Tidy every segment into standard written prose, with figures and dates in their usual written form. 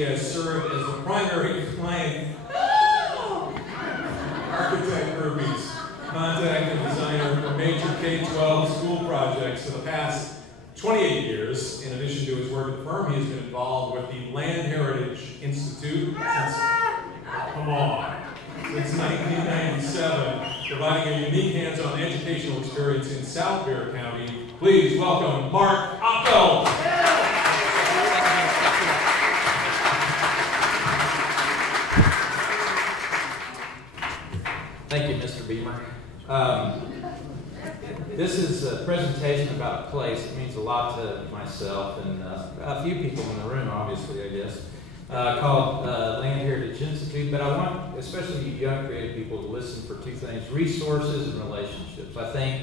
he has served as the primary client architect groupies, contact and designer for major K-12 school projects for the past 28 years. In addition to his work at the firm, he has been involved with the Land Heritage Institute since 1997, providing a unique hands-on educational experience in South Bexar County. Please welcome Mark Oppelt. Thank you, Mr. Beamer. This is a presentation about a place. It means a lot to myself and a few people in the room, obviously, I guess, called Land Heritage Institute. But I want, especially young creative people, to listen for two things: resources and relationships. I think,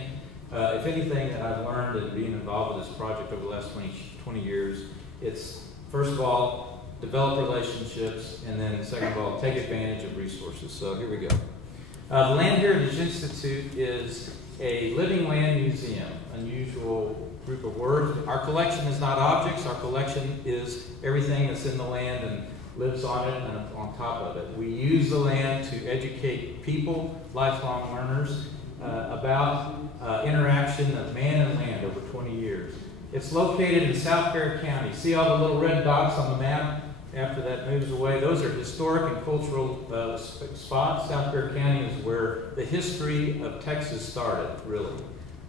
if anything that I've learned in being involved with this project over the last 20 years, it's, first of all, develop relationships, and then second of all, take advantage of resources. So here we go. The Land Heritage Institute is a living land museum, unusual group of words. Our collection is not objects. Our collection is everything that's in the land and lives on it and on top of it. We use the land to educate people, lifelong learners, about interaction of man and land over 20 years. It's located in South Bexar County. See all the little red dots on the map? After that moves away, those are historic and cultural spots. South Bexar County is where the history of Texas started, really.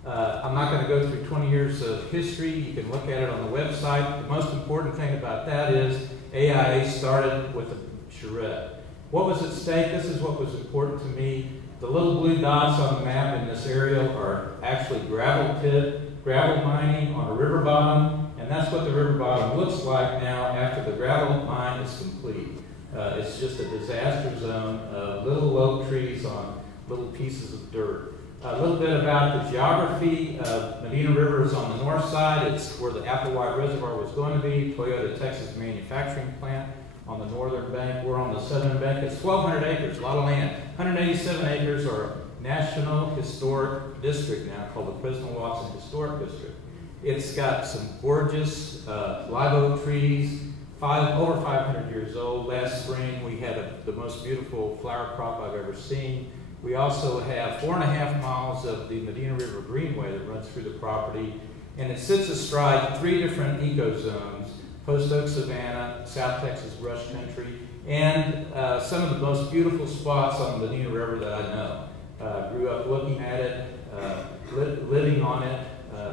I'm not going to go through 20 years of history. You can look at it on the website. The most important thing about that is AIA started with a charrette. What was at stake? This is what was important to me. The little blue dots on the map in this area are actually gravel mining on a river bottom. And that's what the river bottom looks like now after the gravel mine is complete. It's just a disaster zone of little oak trees on little pieces of dirt. A little bit about the geography. Medina River is on the north side. It's where the Applewhite Reservoir was going to be. Toyota Texas manufacturing plant on the northern bank. We're on the southern bank. It's 1,200 acres, a lot of land. 187 acres are a National Historic District now called the President Watson Historic District. It's got some gorgeous live oak trees, over 500 years old. Last spring we had the most beautiful flower crop I've ever seen. We also have 4.5 miles of the Medina River Greenway that runs through the property, and it sits astride 3 different ecozones: Post Oak Savanna, South Texas Brush Country, and some of the most beautiful spots on the Medina River that I know. Grew up looking at it, living on it,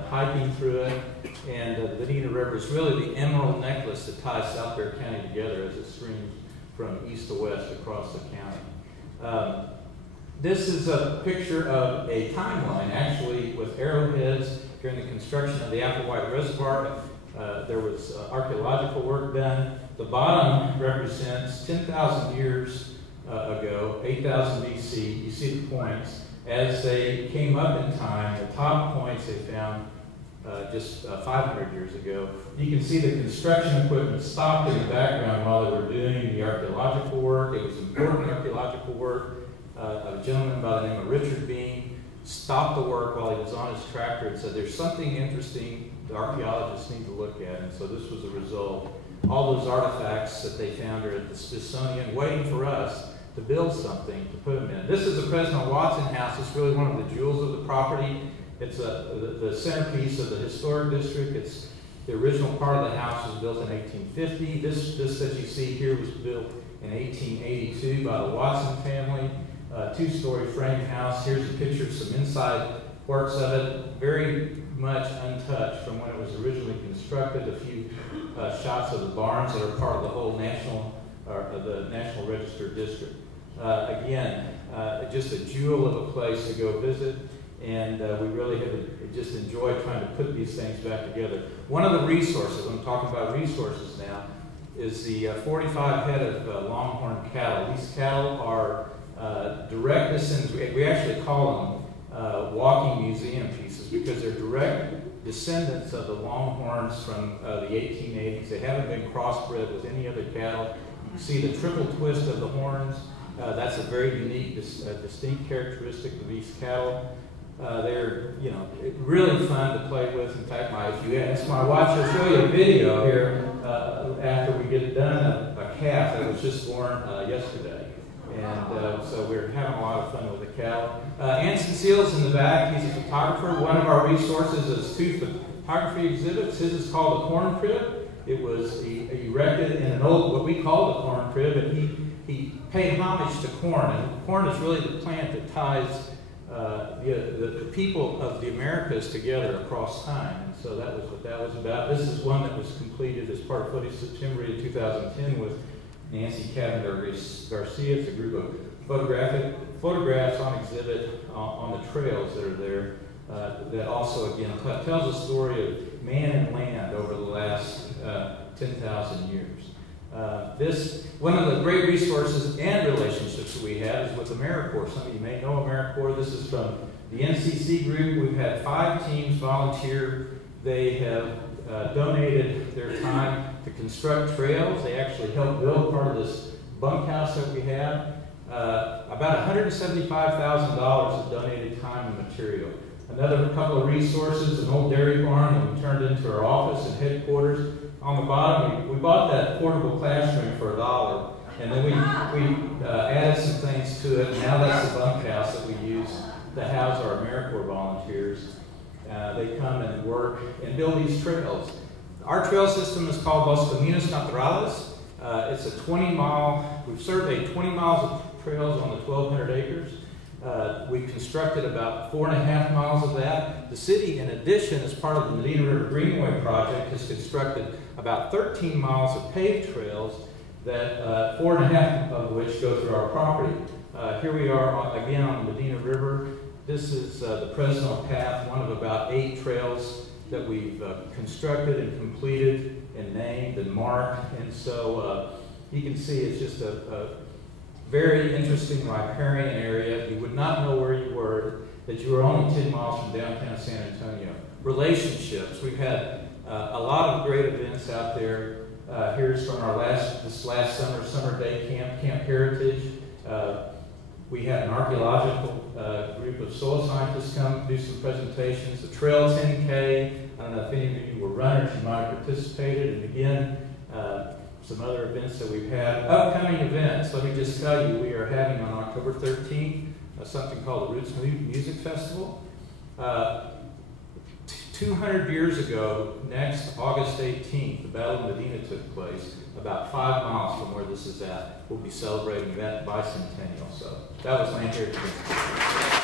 hiking through it, and the Medina River is really the emerald necklace that ties South Bexar County together as it streams from east to west across the county. This is a picture of a timeline, actually, with arrowheads during the construction of the Applewhite Reservoir. There was archaeological work done. The bottom represents 10,000 years ago, 8,000 BC. You see the points. As they came up in time, the top points they found just 500 years ago. You can see the construction equipment stopped in the background while they were doing the archaeological work. It was important archaeological work. A gentleman by the name of Richard Bean stopped the work while he was on his tractor and said, "There's something interesting the archaeologists need to look at." And so this was the result. All those artifacts that they found are at the Smithsonian waiting for us to build something to put them in. This is the President Watson House. It's really one of the jewels of the property. It's the centerpiece of the historic district. It's the original part of the house was built in 1850. This that you see here was built in 1882 by the Watson family. 2-story frame house. Here's a picture of some inside works of it, very much untouched from when it was originally constructed. A few shots of the barns that are part of the whole the National Register District. Again, just a jewel of a place to go visit, and we really have just enjoyed trying to put these things back together. One of the resources, I'm talking about resources now, is the 45 head of longhorn cattle. These cattle are direct descendants. We actually call them walking museum pieces because they're direct descendants of the longhorns from the 1880s. They haven't been crossbred with any other cattle. You see the triple twist of the horns. That's a very unique, distinct characteristic of these cattle. They're, really fun to play with. In fact, if you ask my wife, she'll show you a video here after we get it done, a calf that was just born yesterday. And so we're having a lot of fun with the cattle. Anson Seals in the back, he's a photographer. One of our resources is 2 photography exhibits. His is called the Corn Crib. It was erected in an old, what we call the corn crib, and he paid homage to corn. And corn is really the plant that ties the people of the Americas together across time. And so that was what that was about. This is one that was completed as part of Footage September in 2010 with Nancy Garcia. It's a group of photographs on exhibit on the trails that are there that also, again, tells a story of man and land over the last 10,000 years. One of the great resources and relationships that we have is with AmeriCorps. Some of you may know AmeriCorps. This is from the NCC group. We've had 5 teams volunteer. They have donated their time to construct trails. They actually helped build part of this bunkhouse that we have. About $175,000 of donated time and material. Another couple of resources, an old dairy barn that we turned into our office and headquarters. On the bottom, we bought that portable classroom for $1, and then we added some things to it. Now that's the bunkhouse that we use to house our AmeriCorps volunteers. They come and work and build these trails. Our trail system is called Los Caminos Naturales. It's a 20-mile, we've surveyed 20 miles of trails on the 1,200 acres. We've constructed about 4.5 miles of that. The city, in addition, as part of the Medina River Greenway project, has constructed about 13 miles of paved trails, that 4.5 of which go through our property. Here we are again on the Medina River. This is the Fresno Path, one of about 8 trails that we've constructed and completed and named and marked. And so you can see it's just a very interesting riparian area. You would not know where you were, that you were only 10 miles from downtown San Antonio. Relationships. We've had a lot of great events out there. Here's from our this last summer day camp, Camp Heritage. We had an archaeological group of soil scientists come do some presentations. The Trail 10K, I don't know if any of you were runners, you might have participated. And again, some other events that we've had. Upcoming events, let me just tell you, we are having on October 13th something called the Roots Music Festival. 200 years ago, next August 18th, the Battle of Medina took place about 5 miles from where this is at. We'll be celebrating that bicentennial. So that was Land Heritage.